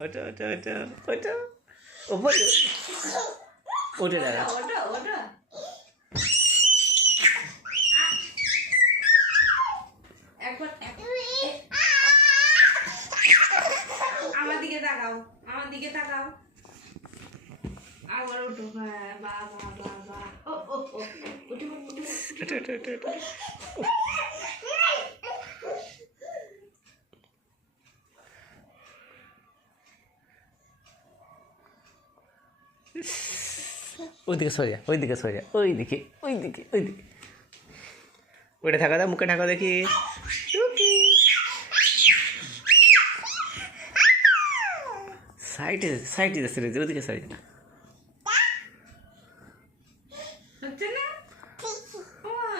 ওটা ওটা ওটা ওটা ওপরে ওটা দেখা ওটা ওটা একবার আমার দিকে তাকাও, আমার দিকে তাকাও। আবার ওঠো, হ্যাঁ, বা বা বা বা। ও ও ও উঠে পড়, উঠে পড়, উঠে ওটা পড়। ওটা ওটা ওটা ওইদিকে সরে যা ওইদিকে সরে যা ওইদিকে ওইদিকে ওইদিকে ওইটা থাকা দাও মুখে ঢাকা দেখি সাইডে সাইডে যাচ্ছে রে ওদিকে সরে যা হচ্ছে না? ওমা।